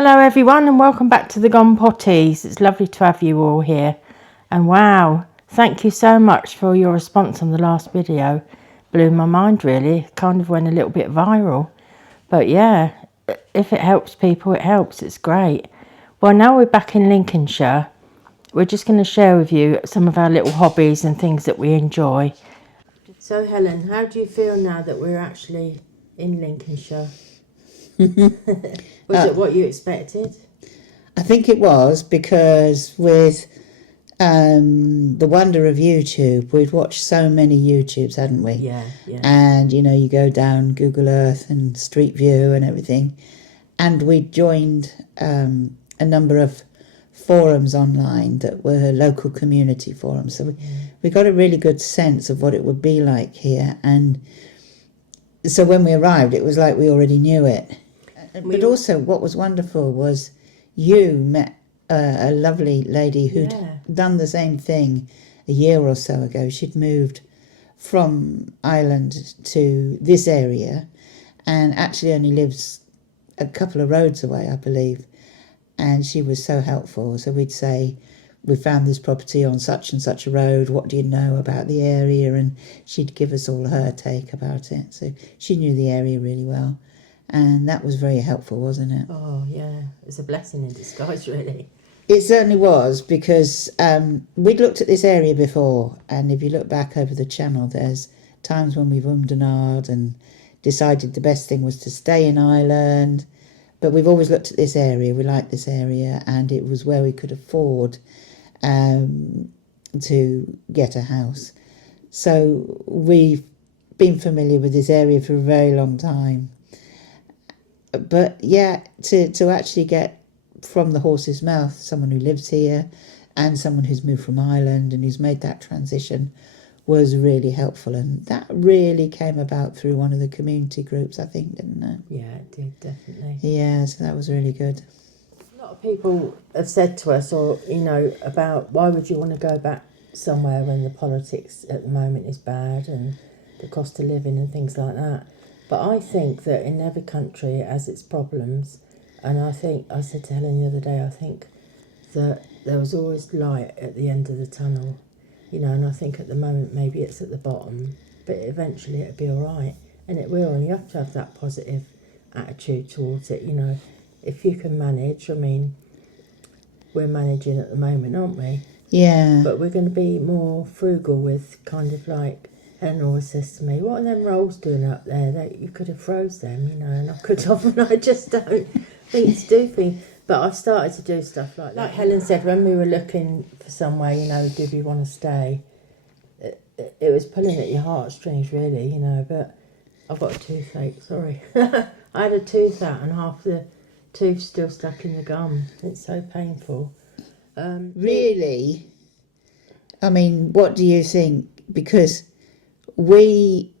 Hello everyone and welcome back to the Gone Potties. It's lovely to have you all here. And wow, thank you so much for your response on the last video. Blew my mind really, kind of went a little bit viral. But yeah, if it helps people, it helps, it's great. Well, now we're back in Lincolnshire. We're just going to share with you some of our little hobbies and things that we enjoy. So Helen, how do you feel now that we're actually in Lincolnshire? Was it what you expected? I think it was, because with the wonder of YouTube, we'd watched so many YouTubes, hadn't we? Yeah. And, you know, you go down Google Earth and Street View and everything. And we joined a number of forums online that were local community forums. So we got a really good sense of what it would be like here. And so when we arrived, it was like we already knew it. But also what was wonderful was you met a lovely lady who'd done the same thing a year or so ago. She'd moved from Ireland to this area and actually only lives a couple of roads away, I believe. And she was so helpful. So we'd say, we found this property on such and such a road, what do you know about the area? And she'd give us all her take about it. So she knew the area really well. And that was very helpful, wasn't it? Oh, yeah. It was a blessing in disguise, really. It certainly was, because we'd looked at this area before, and if you look back over the channel, there's times when we've ummed and ahed and decided the best thing was to stay in Ireland. But we've always looked at this area, we liked this area, and it was where we could afford to get a house. So we've been familiar with this area for a very long time. But yeah, to actually get from the horse's mouth someone who lives here and someone who's moved from Ireland and who's made that transition was really helpful. And that really came about through one of the community groups, I think, didn't it? Yeah, it did, definitely. Yeah, so that was really good. A lot of people have said to us, or, you know, about why would you want to go back somewhere when the politics at the moment is bad and the cost of living and things like that. But I think that in every country it has its problems. And I said to Helen the other day, I think that there was always light at the end of the tunnel. You know, and I think at the moment maybe it's at the bottom, but eventually it'll be all right. And it will, and you have to have that positive attitude towards it, you know. If you can manage, I mean, we're managing at the moment, aren't we? Yeah. But we're going to be more frugal with kind of like, Helen always says to me, what are them rolls doing up there? You could have froze them, you know, and I could have, and I just don't think to do things. But I've started to do stuff like that. Like Helen said, when we were looking for somewhere, you know, did we want to stay? It was pulling at your heartstrings, really, you know, but I've got a toothache, sorry. I had a tooth out and half the tooth still stuck in the gum. It's so painful. Really? I mean, what do you think? Because we,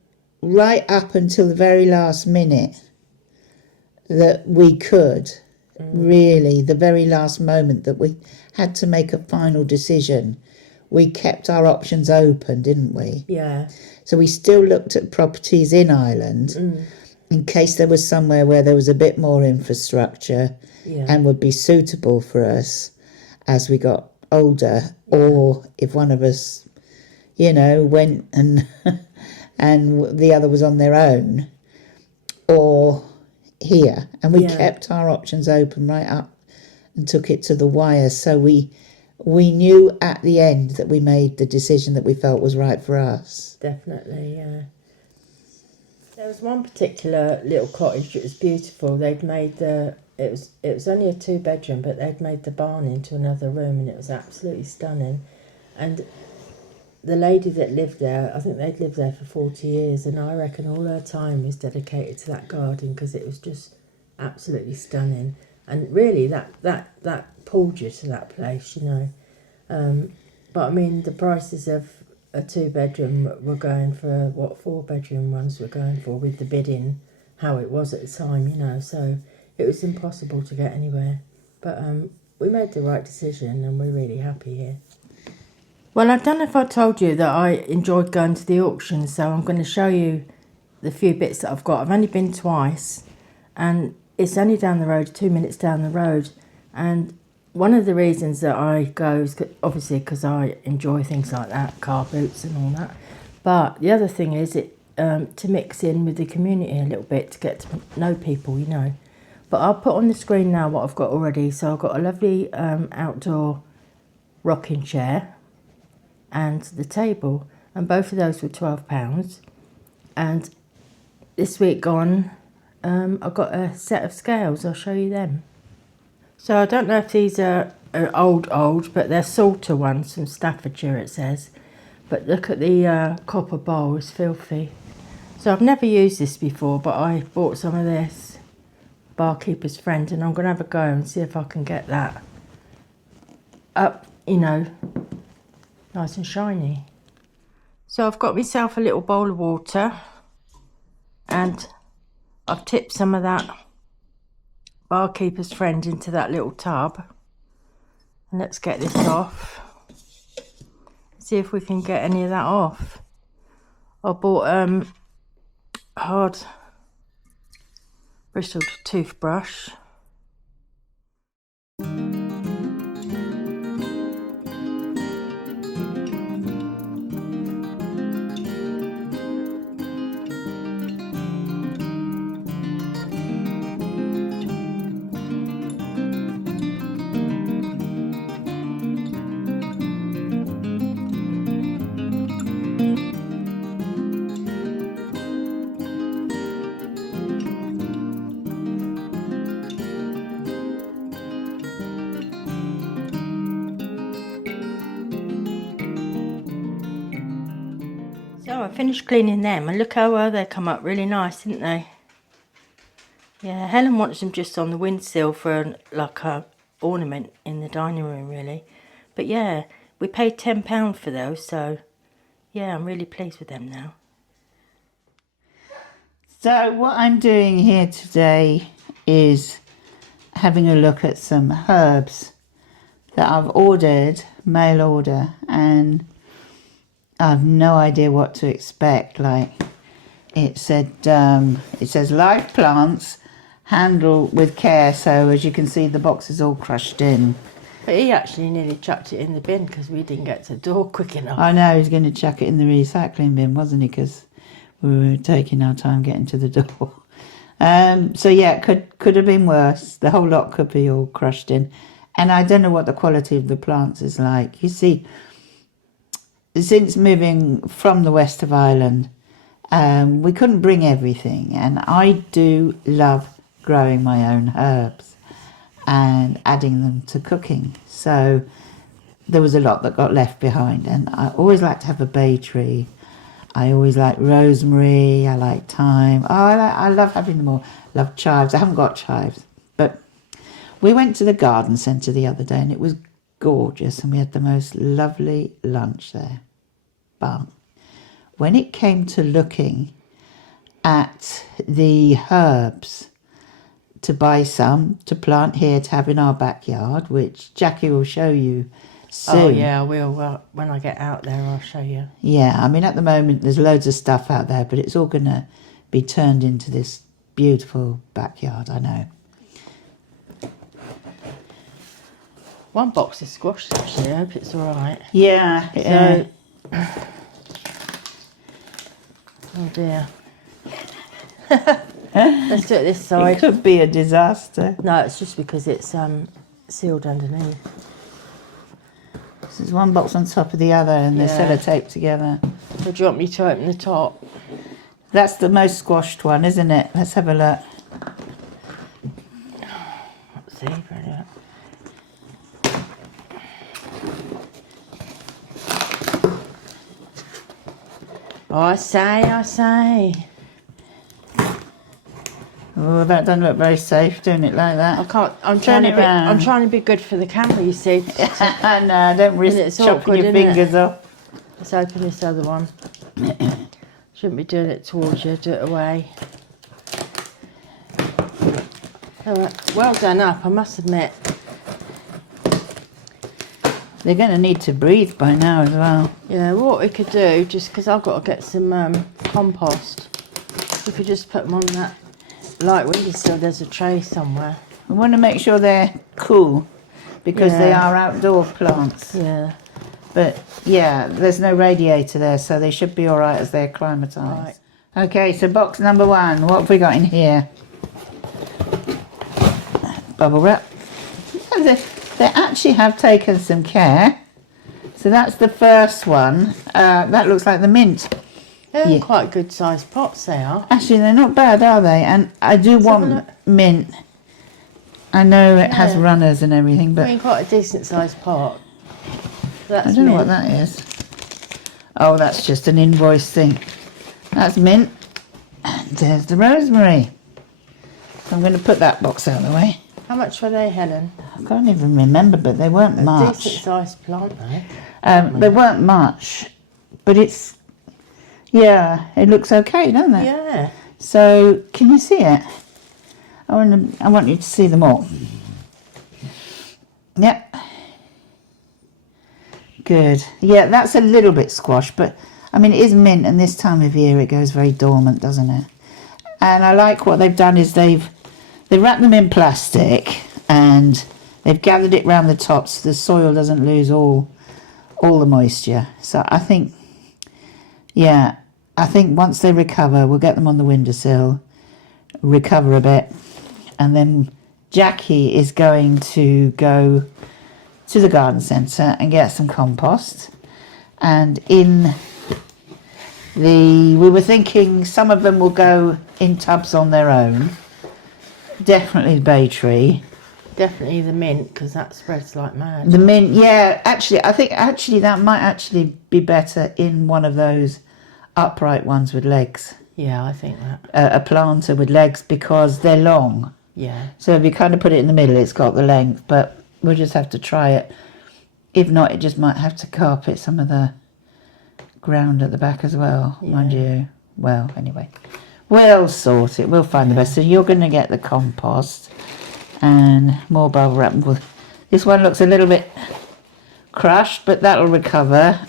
right up until the very last minute that we could, really, the very last moment that we had to make a final decision, we kept our options open, didn't we? Yeah. So we still looked at properties in Ireland in case there was somewhere where there was a bit more infrastructure and would be suitable for us as we got older, or if one of us, you know, went and and the other was on their own, or here. And we kept our options open right up and took it to the wire. So we knew at the end that we made the decision that we felt was right for us. Definitely, yeah. There was one particular little cottage that was beautiful. They'd made it was only a 2-bedroom, but they'd made the barn into another room, and it was absolutely stunning. And the lady that lived there, I think they'd lived there for 40 years, and I reckon all her time was dedicated to that garden because it was just absolutely stunning. And really, that pulled you to that place, you know. But I mean, the prices of a 2-bedroom were going for what 4-bedroom ones were going for, with the bidding how it was at the time, you know. So it was impossible to get anywhere. But we made the right decision, and we're really happy here. Well, I don't know if I told you that I enjoyed going to the auction, so I'm going to show you the few bits that I've got. I've only been twice, and it's only down the road, 2 minutes down the road. And one of the reasons that I go is obviously because I enjoy things like that, car boots and all that. But the other thing is to mix in with the community a little bit, to get to know people, you know. But I'll put on the screen now what I've got already. So I've got a lovely outdoor rocking chair and the table, and both of those were £12. And this week gone, I've got a set of scales. I'll show you them. So I don't know if these are old, but they're Salter ones from Staffordshire, it says. But look at the copper bowl, it's filthy. So I've never used this before, but I bought some of this, barkeeper's friend, and I'm going to have a go and see if I can get that up, you know, nice and shiny. So I've got myself a little bowl of water, and I've tipped some of that barkeeper's friend into that little tub. And let's get this off. See if we can get any of that off. I bought hard bristled toothbrush. So I finished cleaning them, and look how well they come up, really nice, didn't they? Yeah, Helen wants them just on the windsill for like a ornament in the dining room, really. But yeah, we paid £10 for those, so yeah, I'm really pleased with them now. So what I'm doing here today is having a look at some herbs that I've ordered, mail order, and I've no idea what to expect. Like it says live plants, handle with care. So as you can see, the box is all crushed in. But he actually nearly chucked it in the bin because we didn't get to the door quick enough. I know, he was going to chuck it in the recycling bin, wasn't he? Because we were taking our time getting to the door. So yeah, could have been worse. The whole lot could be all crushed in. And I don't know what the quality of the plants is like. You see, since moving from the west of Ireland, we couldn't bring everything, and I do love growing my own herbs and adding them to cooking. So there was a lot that got left behind, and I always like to have a bay tree. I always like rosemary, I like thyme. Oh, I love having them all. Love chives. I haven't got chives, but we went to the garden centre the other day and it was gorgeous, and we had the most lovely lunch there. But when it came to looking at the herbs to buy some to plant here to have in our backyard, which Jackie will show you soon. Oh yeah, I will. Well, when I get out there, I'll show you. Yeah, I mean, at the moment there's loads of stuff out there, but it's all going to be turned into this beautiful backyard, I know. One box is squashed, actually. I hope it's all right. Yeah. So, oh dear. Let's do it this It side. could be a disaster. No, it's just because it's sealed underneath. There's one box on top of the other and they're Yeah. sellotaped together. So do you want me to open the top? That's the most squashed one, isn't it? Let's have a look. Let's see, brilliant. Oh, I say. Oh, that doesn't look very safe doing it like I that. can't. I'm Turn it round. I'm trying to be good for the camera. You see. No, don't risk it's chopping awkward, your isn't it? fingers off. Let's open this other one. Shouldn't be doing it towards you. Do it away. All right. Well done up, I must admit. They're going to need to breathe by now as well. Yeah. What we could do, just because I've got to get some compost, we could just put them on that light windowsill, there's a tray somewhere. We want to make sure they're cool because they Yeah. are outdoor plants. Yeah. But yeah, there's no radiator there, so they should be all right as they're acclimatised. Right. Okay, so box number 1. What have we got in here? Bubble wrap. Oh, they actually have taken some care. So that's the first one. That looks like the mint. They're Yeah. quite good sized pots, they are. Actually, they're not bad, are they? And I do have a want look. mint. I know it has Yeah. runners and everything, I but mean, quite a decent sized pot. That's I don't know mint. what that is. Oh, that's just an invoice thing. That's mint. And there's the rosemary. So I'm going to put that box out of the way. How much were they, Helen? I can't even remember, but they weren't A much. decent sized plant, though. They weren't much, but it's, yeah, it looks okay, doesn't it? Yeah. So, can you see it? I want you to see them all. Yep. Good. Yeah, that's a little bit squashed, but I mean, it is mint, and this time of year it goes very dormant, doesn't it? And I like what they've done is they've wrapped them in plastic and they've gathered it round the top so the soil doesn't lose all the moisture. So I think, yeah, I think once they recover, we'll get them on the windowsill, recover a bit, and then Jackie is going to go to the garden centre and get some compost. And we were thinking some of them will go in tubs on their own. Definitely the bay tree. Definitely the mint, because that spreads like mad. The mint, yeah, actually, I think that might actually be better in one of those upright ones with legs. Yeah, I think that. A planter with legs, because they're long. Yeah. So if you kind of put it in the middle, it's got the length, but we'll just have to try it. If not, it just might have to carpet some of the ground at the back as well, mind you. Well, anyway, we'll sort it. We'll find the best. So you're going to get the compost and more bubble wrap. This one looks a little bit crushed, but that'll recover.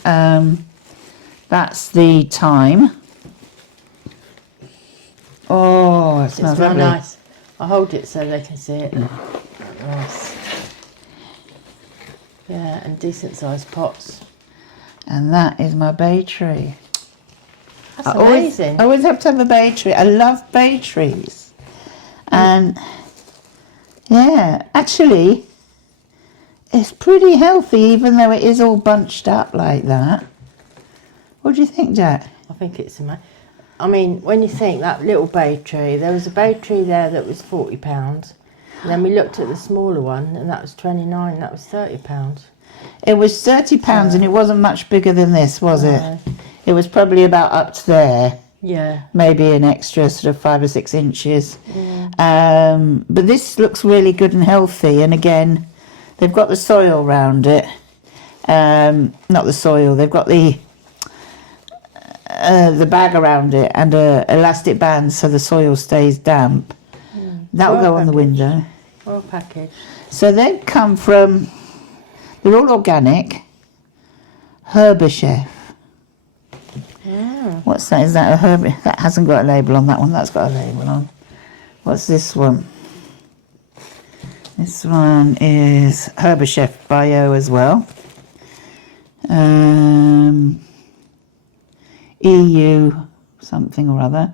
That's the thyme. Oh, it smells It's lovely. nice. I'll hold it so they can see it. Nice. Yeah, and decent sized pots. And that is my bay tree. That's I amazing. always have to have a bay tree. I love bay trees. And yeah, actually, it's pretty healthy, even though it is all bunched up like that. What do you think, Jack? I think it's amazing. I mean, when you think that little bay tree, there was a bay tree there that was £40. And then we looked at the smaller one, and that was 29. That was £30. It was £30 and it wasn't much bigger than this, was it? No. It was probably about up to there. Yeah. Maybe an extra sort of 5 or 6 inches. But this looks really good and healthy. And again, they've got the soil round it. Not the soil, they've got the bag around it and a elastic band so the soil stays damp. That will Well go on the packaged. window. Well packaged. So they've come from, they're all organic. Herberchef. What's that? Is that a herb? That hasn't got a label on that one. That's got a label on. What's this one? This one is Herberchef Bio as well. EU something or other.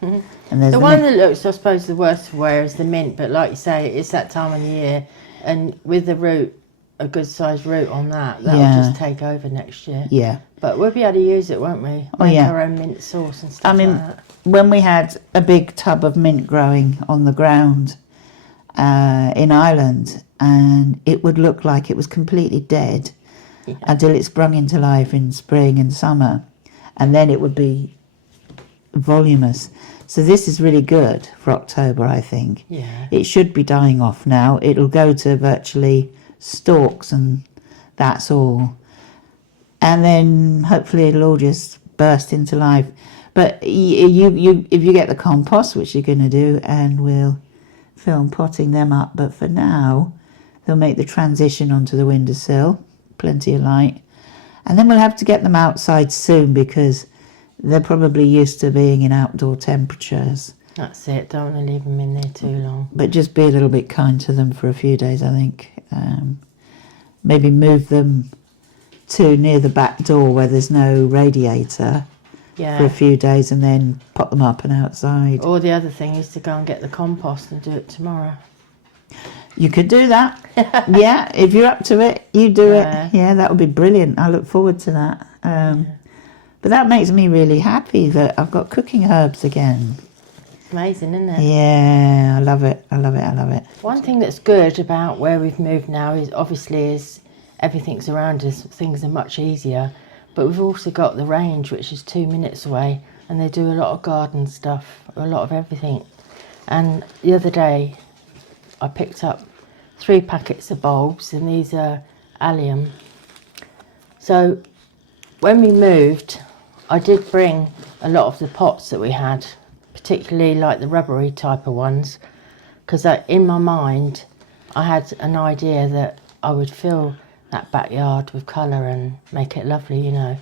And there's The one that looks, I suppose, the worst for wear is the mint, but like you say, it's that time of the year, and with the root, a good sized root on that'll just take over next year. Yeah. But we'll be able to use it, won't we? Oh, Make yeah. our own mint sauce and stuff I mean, like that. when we had a big tub of mint growing on the ground in Ireland, and it would look like it was completely dead until it sprung into life in spring and summer, and then it would be voluminous. So this is really good for October, I think. Yeah. It should be dying off now. It'll go to virtually stalks and that's all. And then hopefully it'll all just burst into life. But if you get the compost, which you're going to do, and we'll film potting them up. But for now, they'll make the transition onto the windowsill. Plenty of light. And then we'll have to get them outside soon because they're probably used to being in outdoor temperatures. That's it. Don't want to leave them in there too long. But just be a little bit kind to them for a few days, I think. Maybe move them to near the back door where there's no radiator for a few days, and then pop them up and outside. Or the other thing is to go and get the compost and do it tomorrow. You could do that. Yeah, if you're up to it, you do it. Yeah, that would be brilliant. I look forward to that. But that makes me really happy that I've got cooking herbs again. Amazing, isn't it? Yeah, I love it. I love it. I love it. One thing that's good about where we've moved now is everything's around us. Things are much easier. But we've also got the range, which is 2 minutes away, and they do a lot of garden stuff, a lot of everything. And the other day, I picked up 3 packets of bulbs, and these are allium. So when we moved, I did bring a lot of the pots that we had, particularly like the rubbery type of ones, because in my mind I had an idea that I would fill that backyard with colour and make it lovely, you know.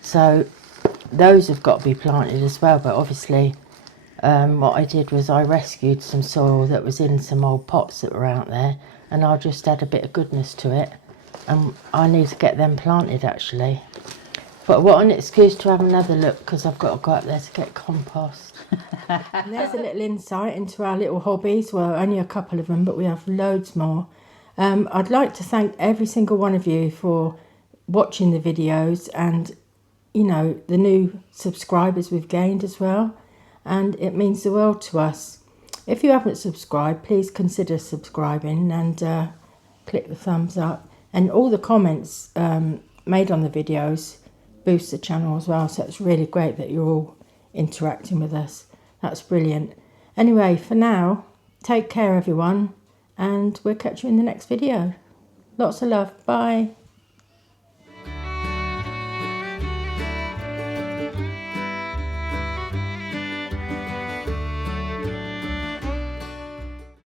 So those have got to be planted as well, but obviously what I did was I rescued some soil that was in some old pots that were out there, and I just add a bit of goodness to it, and I need to get them planted actually. But what an excuse to have another look, because I've got to go up there to get compost. And there's a little insight into our little hobbies. Well, only a couple of them, but we have loads more. I'd like to thank every single one of you for watching the videos, and you know, the new subscribers we've gained as well, and it means the world to us. If you haven't subscribed, please consider subscribing and click the thumbs up, and all the comments made on the videos boost the channel as well, so it's really great that you're all interacting with us. That's brilliant. Anyway, for now, take care everyone, and we'll catch you in the next video. Lots of love. Bye.